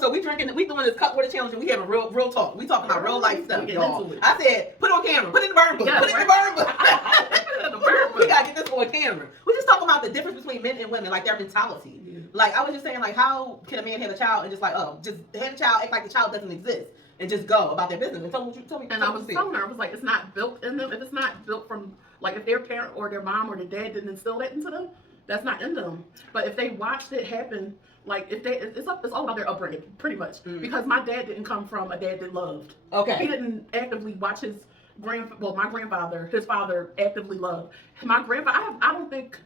So we doing this cup water challenge and we having real talk. We talking about real life stuff, y'all. I said, put it on camera. Put it in the burn book. Put it in the burn book. We gotta get this on camera. We're just talking about the difference between men and women, like their mentality. Yeah. Like I was just saying, like how can a man have a child and just like, just have a child, act like the child doesn't exist, and just go about their business. And tell me. And I was telling her, I was like, it's not built in them. If it's not built from, like, if their parent or their mom or their dad didn't instill that into them, that's not in them. But if they watched it happen, like, it's all about their upbringing, pretty much. Because my dad didn't come from a dad that loved. Okay. He didn't actively watch my grandfather, his father actively loved. My grandfather, I don't think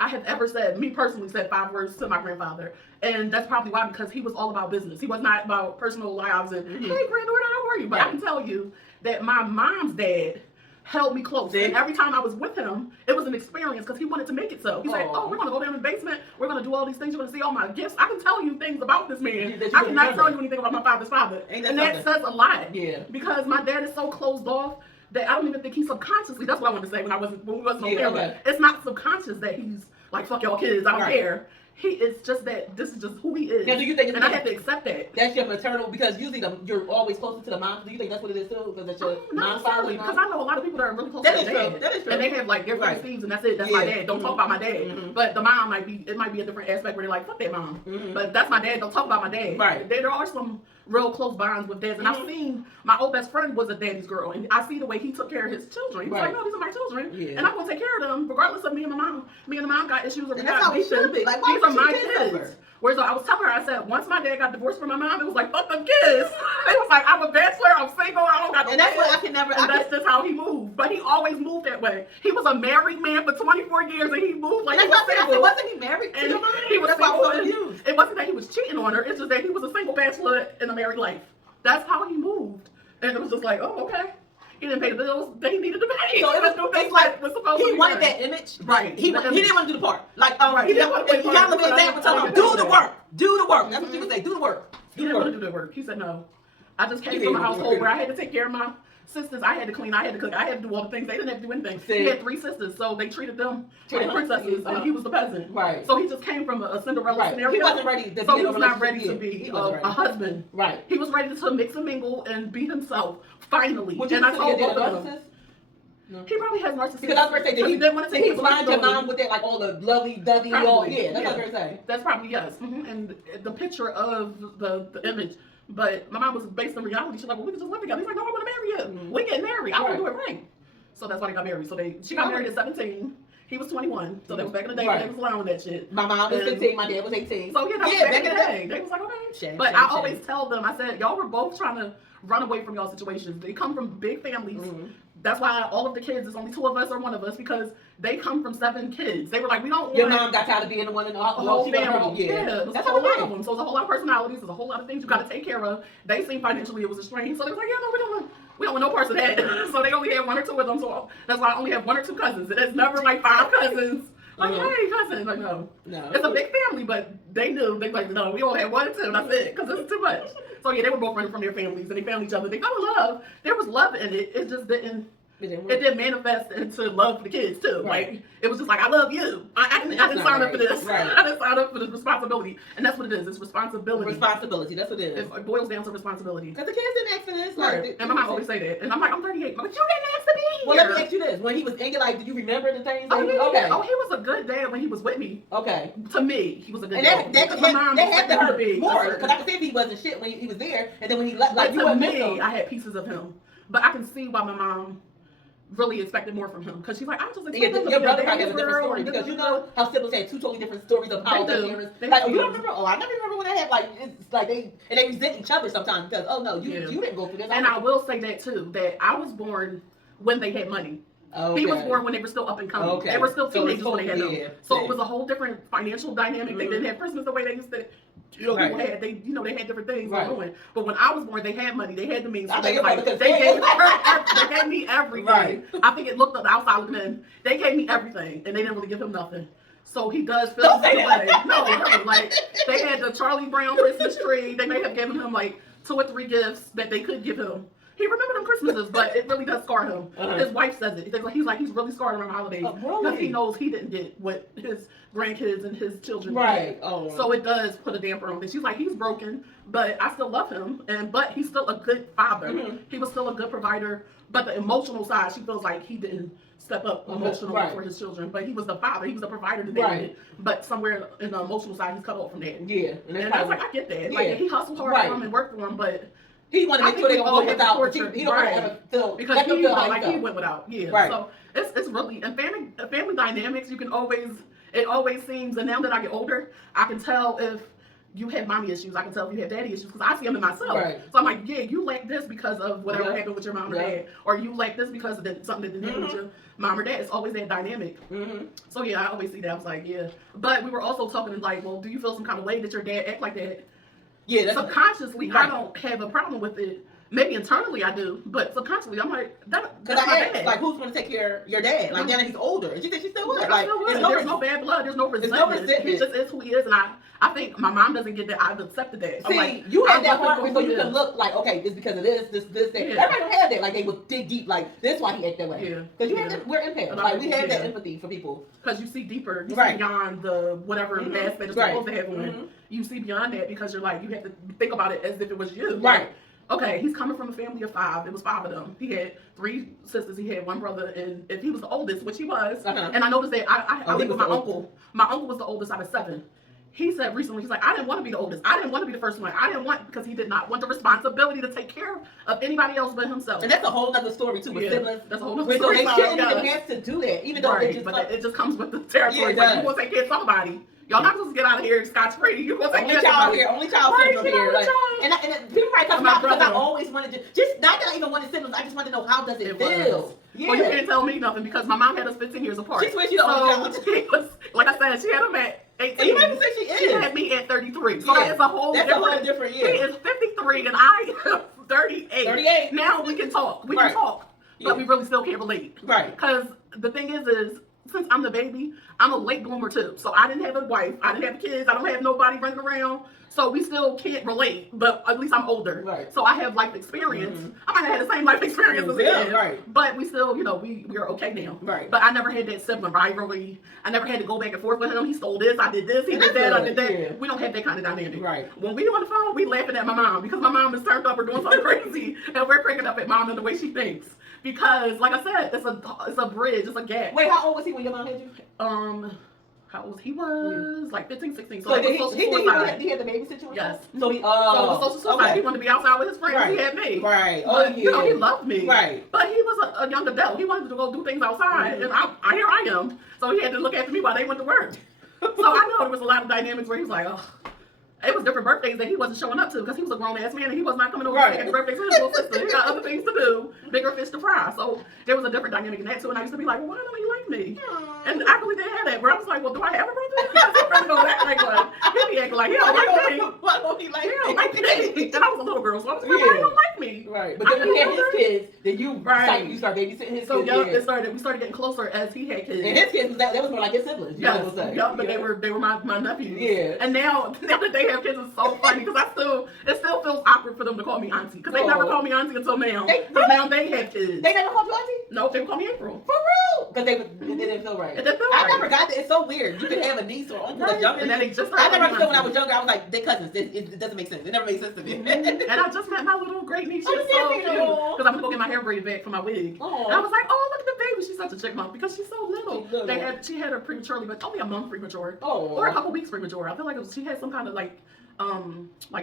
I have ever me personally said 5 words to my grandfather. And that's probably why, because he was all about business. He was not about personal lives and, hey, granddaughter, how are you? But I can tell you that my mom's dad held me close. And every time I was with him, it was an experience because he wanted to make it so. He said, we're going to go down in the basement. We're going to do all these things. You're going to see all my gifts. I can tell you things about this man. I cannot tell you anything about my father's father. And that says a lot. Yeah. Because my dad is so closed off that I don't even think he subconsciously, that's what I wanted to say when we wasn't on camera. Okay. It's not subconscious that he's like, fuck y'all kids, I don't care. It's just that this is just who he is. Now, do you think I have to accept that. That's your maternal, because usually you're always closer to the mom. Do you think that's what it is too? Because that's your mom's father? Because I know a lot of people that are really close to their dad. That is true. And they have like their friends Steves and that's it. That's my dad. Don't talk about my dad. But the mom might be a different aspect where they're like, fuck that mom. But that's my dad. Don't talk about my dad. Right. There are some real close bonds with dads. And I've seen, my old best friend was a daddy's girl. And I see the way he took care of his children. He was like, no, these are my children. Yeah. And I'm going to take care of them regardless of me and the mom. Me and the mom got issues. And that's how it should be. Like, these are my kids. Whereas I was telling her, I said, once my dad got divorced from my mom, it was like, fuck them kids. It was like, I'm a bachelor, I'm single, I don't got no kids. And that's what I can never. And that's just how he moved. But he always moved that way. He was a married man for 24 years and he moved like he was single. Wasn't he married to your mom? He was single. It wasn't that he was cheating on her. It's just that he was a single bachelor in a married life. That's how he moved. And it was just like, oh, okay. He didn't pay the bills. They needed to pay. So it's like was supposed he wanted that image, right? He didn't want to do the part. Like he didn't want to. You gotta look at that and tell him, do the work. Do the work. That's what you would say. Do the work. He didn't want to do the work. He said no. I just came from a household where I had to take care of my sisters. I had to clean. I had to cook. I had to do all the things. They didn't have to do anything. He had 3 sisters, so they treated them like princesses, and he was the peasant. Right. So he just came from a Cinderella scenario. He wasn't ready. So he was not ready to be a husband. Right. He was ready to mix and mingle and be himself. Finally. And I told both of them. No. He probably has narcissism. Because I was going to say, did he didn't want to take his blind your mom with that, like all the lovey-dovey, all, yeah, that's what I was going to say. That's probably, yes. And the picture of the image, but my mom was based on reality. She's like, well, we can just live together. He's like, no, I want to marry you. We get married. I want to do it right. So that's why they got married. So she got married at 17. He was 21. So that was back in the day when they was allowing that shit. My mom was 15, my dad was 18. So that was back in the day. They was like, okay. But I always tell them, I said, y'all were both trying to run away from y'all situations. They come from big families. That's why all of the kids, it's only 2 of us or 1 of us, because they come from 7 kids. They were like, we don't want... Your mom got tired of being the one in the whole family. Yeah, there's a whole lot of them. So there's a whole lot of personalities. There's a whole lot of things you got to take care of. They seemed financially it was a strain. So they was like, yeah, no, we don't want no parts of that. So they only had 1 or 2 of them. So that's why I only have 1 or 2 cousins. It's never like 5 cousins. Like, hey, cousin. Like, no. It's a big family, but they knew. They like, no, we only had 1 or 2. That's it, because it's too much. So yeah, they were both running from their families, and they found each other. They fell in love. There was love in it. It just didn't. It didn't manifest into love for the kids too. Right. Like it was just like, I love you. I didn't sign up for this. Right. I didn't sign up for this responsibility, and that's what it is. It's responsibility. Responsibility. That's what it is. It boils down to responsibility. Because the kids didn't ask for this. Like, and my mom always say that, and I'm like, I'm 38. But you didn't ask to be here. Well, let me ask you this: when he was in your life, did you remember the things? Oh, yeah. Okay. Oh, he was a good dad when he was with me. Okay. To me, he was a good dad. And that had to hurt me more, because I could see if he wasn't shit when he was there, and then when he left, like you to me, I had pieces of him, but I can see why my mom really expected more from him, because she's like, I'm just expecting your brother probably has a different story, because you know how siblings had 2 totally different stories of how their parents. Like, oh, you don't remember? Oh, I never remember when they had like it's like they resent each other sometimes because you didn't go through this. And I will say that too, that I was born when they had money. Okay. He was born when they were still up and coming. Okay. They were still teenagers when they had them. So it was a whole different financial dynamic. They didn't have Christmas the way they used to. People had they had different things going. But when I was born, they had money. They had the means. So they gave me everything. Right. I think it looked at the outside looking in. They gave me everything, and they didn't really give him nothing. So he does feel the way. No, like they had the Charlie Brown Christmas tree. They may have given him like 2 or 3 gifts that they could give him. He remembered them Christmases, but it really does scar him. Uh-huh. His wife says it. He's really scarred around the holidays because he knows he didn't get what his grandkids and his children right. get. So it does put a damper on things. She's like, he's broken, but I still love him, but he's still a good father. He was still a good provider, but the emotional side, she feels like he didn't step up emotionally for his children, but he was the father, he was the provider to David, but somewhere in the emotional side, he's cut off from that. Yeah, and I was like, I get that. Like, he hustled hard for him and worked for him, but he wanted to make sure they don't go without. He don't want to ever feel because he felt like he went without. Yeah, right. So it's really, and family dynamics. You can it always seems, and now that I get older, I can tell if you have mommy issues. I can tell if you have daddy issues because I see them in myself. Right. So I'm like, yeah, you lack this because of whatever happened with your mom or dad, or you lack this because of something that didn't happen with your mom or dad. It's always that dynamic. So yeah, I always see that. I was like, yeah. But we were also talking like, well, do you feel some kind of way that your dad act like that? Yeah, subconsciously, I don't have a problem with it. Maybe internally I do, but subconsciously I'm like, that's my dad. Like, who's going to take care of your dad? Like, now that he's older, and she said she still would. Like, there's no bad blood, there's no resentment. He just is who he is, and I think my mom doesn't get that. I've accepted that. See, like, you have that heart so you can look like, okay, it's because of this, that. Yeah. Everybody don't have that. Like, they would dig deep. Like, this is why he act that way. Yeah. Because we're empaths. Like, we have that empathy for people. Because you see deeper. You see beyond the whatever mask that you're supposed to have on. You see beyond that because you're like, you have to think about it as if it was you. Right. Okay, he's coming from a family of 5. It was 5 of them. He had 3 sisters. He had 1 brother, and if he was the oldest, which he was, and I noticed that I lived with my uncle. My uncle was the oldest out of 7. He said recently, he's like, I didn't want to be the oldest. I didn't want to be the first one. I didn't want, because he did not want the responsibility to take care of anybody else but himself. And that's a whole other story too with siblings. That's a whole other story. So they shouldn't even have to do that, even though it just comes with the territory. Like, you want to take care of somebody. Y'all not supposed to get out of here scotch-free. You want to take care of somebody. Only child syndrome here. Like, and people might come out because I always wanted to, just not that I even wanted siblings, I just wanted to know how does it feel. Yeah. Well, you can't tell me nothing because my mom had us 15 years apart. She switched you the only child. She was, like I said, she had him at 18. And you might even say she is. She had me at 33. So it's a whole different year. He is 53 and I am 38. 38. Now we can talk. We can talk. But we really still can't relate. Right. Because the thing is, since I'm the baby, I'm a late bloomer too. So I didn't have a wife. I didn't have kids. I don't have nobody running around. So we still can't relate, but at least I'm older. Right. So I have life experience. I might have had the same life experience as him. Right. But we still, we're okay now. Right. But I never had that sibling rivalry. I never had to go back and forth with him. He stole this, I did this, he did that, I did that. Yeah. We don't have that kind of dynamic. Right. When we on the phone, we laughing at my mom because my mom is turned up or doing something crazy, and we're cracking up at mom and the way she thinks. Because, like I said, it's a bridge, it's a gap. Wait, how old was he when your mom had you? How old he was? Like 15, 16. So he had the baby situation? Yes. So he, so it was social suicide. He wanted to be outside with his friends. Right. He had me. Right. But, he loved me. Right. But he was a young adult. He wanted to go do things outside. And here I am. So he had to look after me while they went to work. So I know there was a lot of dynamics where he was like, oh. It was different birthdays that he wasn't showing up to because he was a grown-ass man and he was not coming over to happy birthday to his little sister. He got other things to do, bigger fish to fry. So there was a different dynamic in that too. And I used to be like, well, why don't he like me? And I really didn't have that. Where I was like, well, do I have a brother? Because he really don't act like one. He be acting like, he don't like me. Why don't he like me? He don't like me. And I was a little girl, so I was like, why he don't like me? Right. But then when he had his kids, then you start babysitting his kids. So we started getting closer as he had kids. And his kids, that was more like his siblings. Yes. But they were my nephews. Yeah. And now that they have kids, it's so funny because it still feels awkward for them to call me auntie because they never called me auntie until now. Now they have kids. They never called you auntie? No, they would call me April. For real? Because it didn't feel right. It didn't feel right. I never got that. It's so weird. You can have a niece or uncle that's younger. And then they just I never understood when I was younger. I was like, they're cousins. It doesn't make sense. It never made sense to me. And I just met my little great niece. She's so cute. Because I'm going to go get my hair braided back for my wig. And I was like, oh, look at the baby. She's such a chickmunk because she's so little. She had her prematurely, but only a month premature. Or a couple weeks premature. I feel like she had some kind of like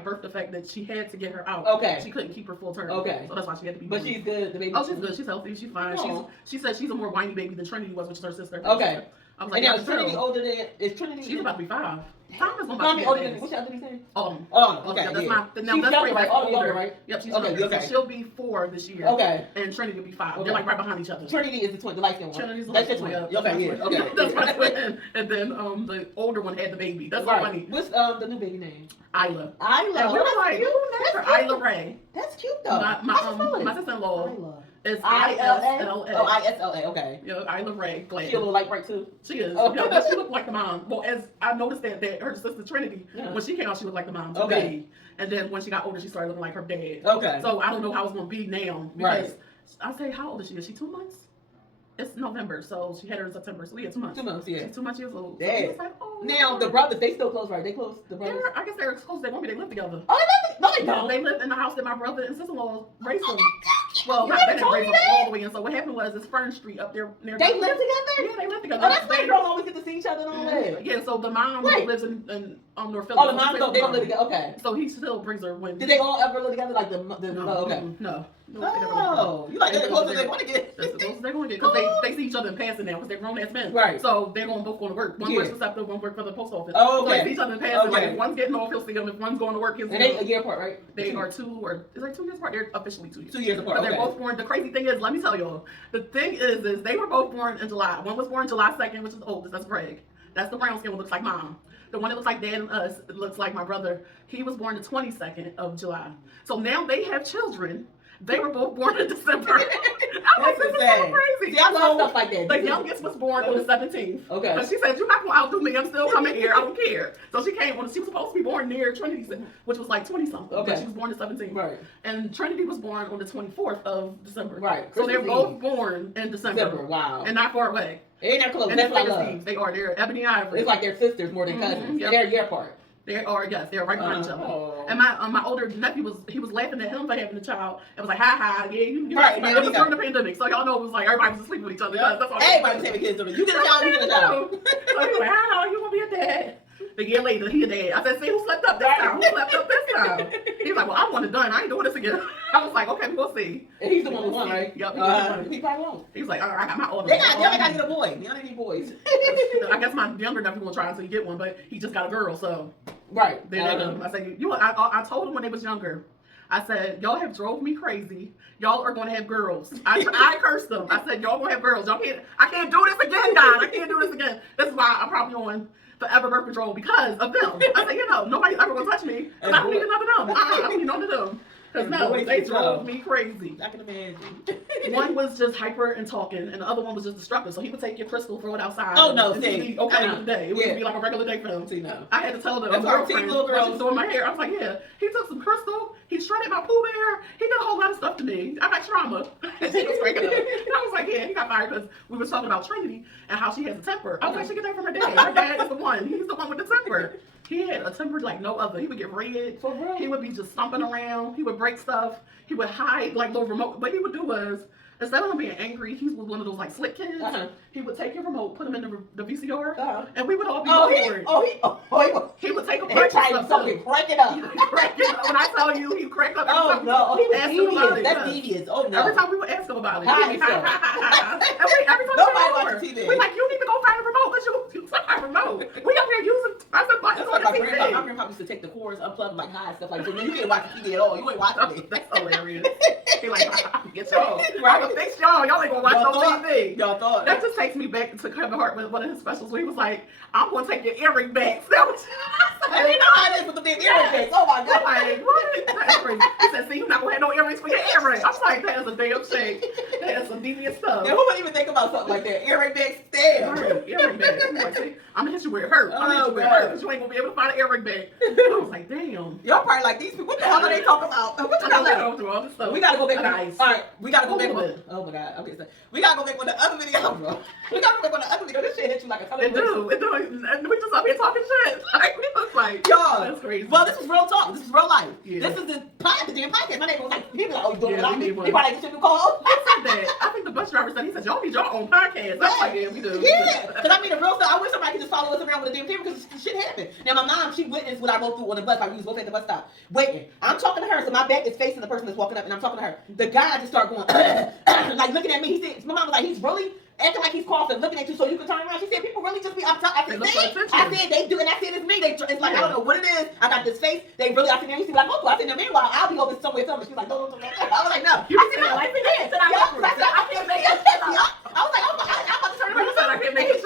birth defect that she had to get her out. Okay. She couldn't keep her full term. Okay. So that's why she had to be born. But she's good, the baby. Oh, she's good. She's healthy. She's fine. She said she's a more whiny baby than Trinity was, which is her sister. Okay. I was like, and now is Trinity older than, is Trinity? She's about to be 5. Time is going to be older than, what's your other name? Autumn. Okay, that's yeah. Now that's younger, right? Autumn older, right? Yep, she's older. Okay. So she'll be 4 this year. Okay. And Trinity will be 5. They're like right behind each other. Trinity is the twin, the light skin one. Trinity's the light skin one. Okay, yeah. Okay. That's my twin. And then the older one had the baby. That's so funny. What's the new baby name? Isla. Isla. And we were like, Isla Ray. That's cute though. My sister-in-law is Isla. Oh, Isla. Okay. Yeah, Isla Ray. She a little light bright too. She is. Oh. Yeah, but she looked like the mom. Well, as I noticed that her sister Trinity, when she came out, she looked like the mom. Okay. And then when she got older, she started looking like her dad. Okay. So I don't know how it's gonna be now because I say, how old is she? Is she 2 months? It's November, so she had her in September. So 2 months. 2 months, yeah. She's 2 months years old. So it's like, oh, now the brothers, they still close, right? They close. The brothers. I guess they're close. They want me. They live together. Oh, no, they don't. They live in the house that my brother and sister-in-law raised them. Well, they didn't raise them all the way in. So what happened was it's Fern Street up there near. They live together. Yeah, they live together. Oh, that's why girls always get to see each other and all that. Yeah, so the mom lives in North Philly. Oh, the mom, so they don't live together. Okay. So he still brings her when. Did they all ever live together? Like no, okay. No. Oh, you like they're the closest they want to get. That's the closest they're going to get because they see each other in passing now because they're grown ass men. Right. So they're both going to work. One works for SEPTA, one works for the post office. Oh, okay. So they see each other in passing. Like if one's getting off, he'll see them. If one's going to work, he'll see them. And they a year apart, right? They are 2 or is like 2 years apart. They're officially 2 years. 2 years apart. But they're both born. The crazy thing is, let me tell y'all. The thing is they were both born in July. One was born July 2nd, which is the oldest. That's Greg. That's the brown skin one. Looks like mom. The one that looks like dad and us looks like my brother. He was born the 22nd of July. So now they have children. They were both born in December. I was like, this is so crazy. See, I love stuff like that. The youngest was born on the 17th. Okay. But she said, you're not going to outdo me. I'm still coming here. I don't care. So she came when she was supposed to be born near Trinity, which was like 20-something. Okay. But she was born the 17th. Right. And Trinity was born on the 24th of December. Right. So they're both born in December. Wow. And not far away. Ain't that close? And That's what I love. They are. They're ebony and ivory. It's like they're sisters more than cousins. Yep. They're a year apart. They are, yes, they're right behind each other. And my older nephew was laughing at him for having a child. It was like, ha, yeah, you right. It was during the pandemic, so y'all know it was like everybody was asleep with each other. Yep. That's all everybody was having kids. You get a child, you get a child. So he was like, ha, you gonna be a dad? A year later, he a dad. I said, see who slept up this time? Who slept up this time? He was like, well, I want it done. I ain't doing this again. I was like, okay, we'll see. And he's the one who won, right? Yep. He probably won't. He was like, all right, I got my order. They gotta get a boy. They only need boys. I guess my younger nephew will try until he get one, but he just got a girl, so. Right. There they go. I said, I told him when they was younger. I said, y'all have drove me crazy. Y'all are going to have girls. I cursed them. I said, y'all going to have girls. I can't do this again, God. I can't do this again. This is why I'm probably on forever birth control because of them. I said, nobody's ever going to touch me. I don't need none of them. I don't need none of them. Because no, they drove me crazy. I can imagine. One was just hyper and talking, and the other one was just destructive. So he would take your crystal, throw it outside. Oh no, and be okay with the day. It wouldn't be like a regular day for him. See, no. I had to tell them. That's our teen little girl. She was doing my hair. I was like, yeah. He took some crystal. He shredded my Pooh Bear. He did a whole lot of stuff to me. I got trauma. And she was cracking up. And I was like, yeah. He got fired because we were talking about Trinity and how she has a temper. I was like, she get that from her dad. Her dad is the one. He's the one with the temper. He had a temper like no other. He would get red. For real? He would be just stomping around. He would break stuff. He would hide like little remote. What he would do was, instead of him being angry, he was one of those like slick kids. He would take your remote, put him in the VCR, and we would all be bored. He would take a break. Something crack it up. When I tell you, he cracked up. Oh no, he was devious. That's devious. Oh no. Every time we would ask him about it, every time nobody watches TV. We like, you need to go find a remote because you took my remote. We up here using. I said, buttons on the TV. My grandpa used to take the cords, unplug them like high and stuff like that. You can't watch the TV at all. You ain't watching it. That's hilarious. He like, get y'all. I'm gonna fix y'all. Y'all ain't gonna watch no TV. Y'all thought. That just takes me back to Kevin Hart with one of his specials where he was like, I'm gonna take your earring back. That was. And you know how it is with the big earring bags. Oh my God. Like, what? That's crazy. He said, see, you're not gonna have no earrings for your earring. I was like, that is a damn shame. That is some deviant stuff. Now, who would even think about something like that? Earring bags, damn. Earring bags. Like, see, I'm gonna hit you where it hurts. I'm gonna hit you where it hurts because you ain't gonna be able to find an earring bag. I was like, damn. Y'all probably like, these people, what the hell are they talking about? What the hell go through all this stuff. We gotta go back. Nice. All right, we gotta go back. Oh my God. Okay, so we gotta go back with the other video, bro. We gotta go back with the other video. This shit hit you like a ton of It do. And we just up here talking shit. Like, we look like, y'all. That's crazy. Well, this is real talk. This is real life. Yeah. This is the damn podcast. My neighbor was like, he was like, oh, you doing Yeah, what I we need? need He probably should be called. I said that. I think the bus driver said, he said, y'all need your own podcast. I was like, yeah, we do. Yeah. Because I mean, the real stuff, I wish somebody could just follow us around with a damn camera because shit happened. Now, my mom, she witnessed what I go through on the bus. Like, we was both at the bus stop waiting. I'm talking to her, so my back is facing the person that's walking up, and I'm talking to her. The guy just started going, like looking at me. He said, my mom was like, he's really acting like he's coughing, looking at you so you can turn around. She said, people really just be up top. I said, they do, and I said, it's me. It's like, I don't know what it is. I got this face. They really, I said, now you see, like, oh, I said, now meanwhile, I'll be over somewhere. She's like, don't. I was like, no. You see my life again. I can't make it. I was like, I'm about to turn around. I can't make it.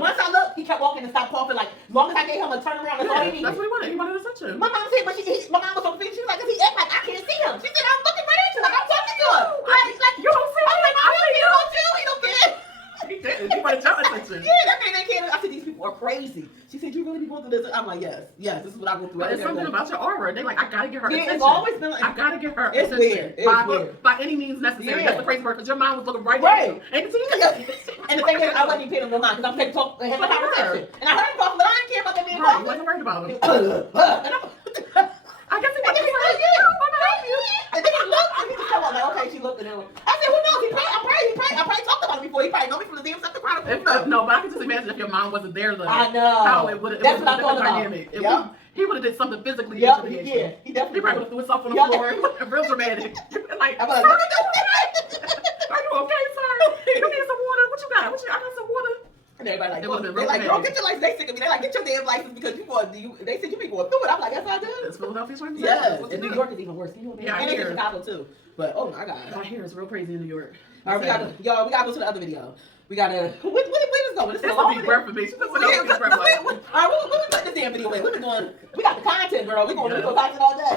Once I looked, he kept walking and stopped coughing. Like, as long as I gave him a turn around, that's all he needed. That's what he wanted. He wanted attention. My mom said, but my mom was so confused. She was like, is crazy. She said, you really be going through this? I'm like, yes, this is what I go through. But it's something about your aura. They like, I gotta get her attention. It's always been like, I gotta get her it's attention. weird. By any means necessary. That's the crazy part, because your mind was looking right at you. And the thing is, I wasn't even paying no mind, because I'm taking talk and having a conversation. And I heard him talking, but I didn't care about that man talking. I wasn't worried about him. I guess he was and then he looked, and he just kept on like, okay, she looked at him. I said, who knows? I probably talked about him before. He probably know me from the damn stuff the crowd. No, but I can just imagine if your mom wasn't there, though. I know. How it would have been a different dynamic. He would have did something physically. He definitely He probably would have threw himself on the floor. Real dramatic. Like, are you okay, sir? You need some water? What you got? I got some water. And everybody they're like, girl, get your license. They sick of me. They're like, get your damn license because they said you be going through it. I'm like, yes, I do. It's Philadelphia's right. Yes, and New York is even worse. And it's in Chicago too. But oh my God, I hear it's real crazy in New York. All right, we gotta go to the other video. We gotta. Where is going? This is a deep breath for me. All right, we'll put this damn video away. We got the content, girl. We gonna do content all day.